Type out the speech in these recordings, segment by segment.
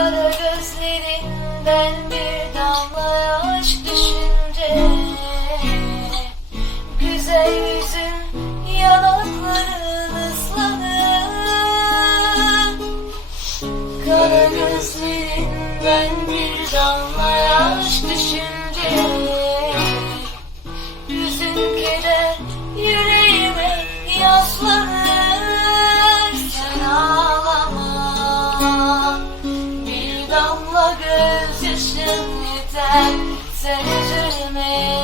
Kara gözlerinden bir damla yaş düşünce. Güzel yüzün yanakların ıslanır Kara gözlerinden bir damla damla gözyaşın yeter. Sen üzülme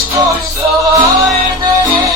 taş koysalar nereye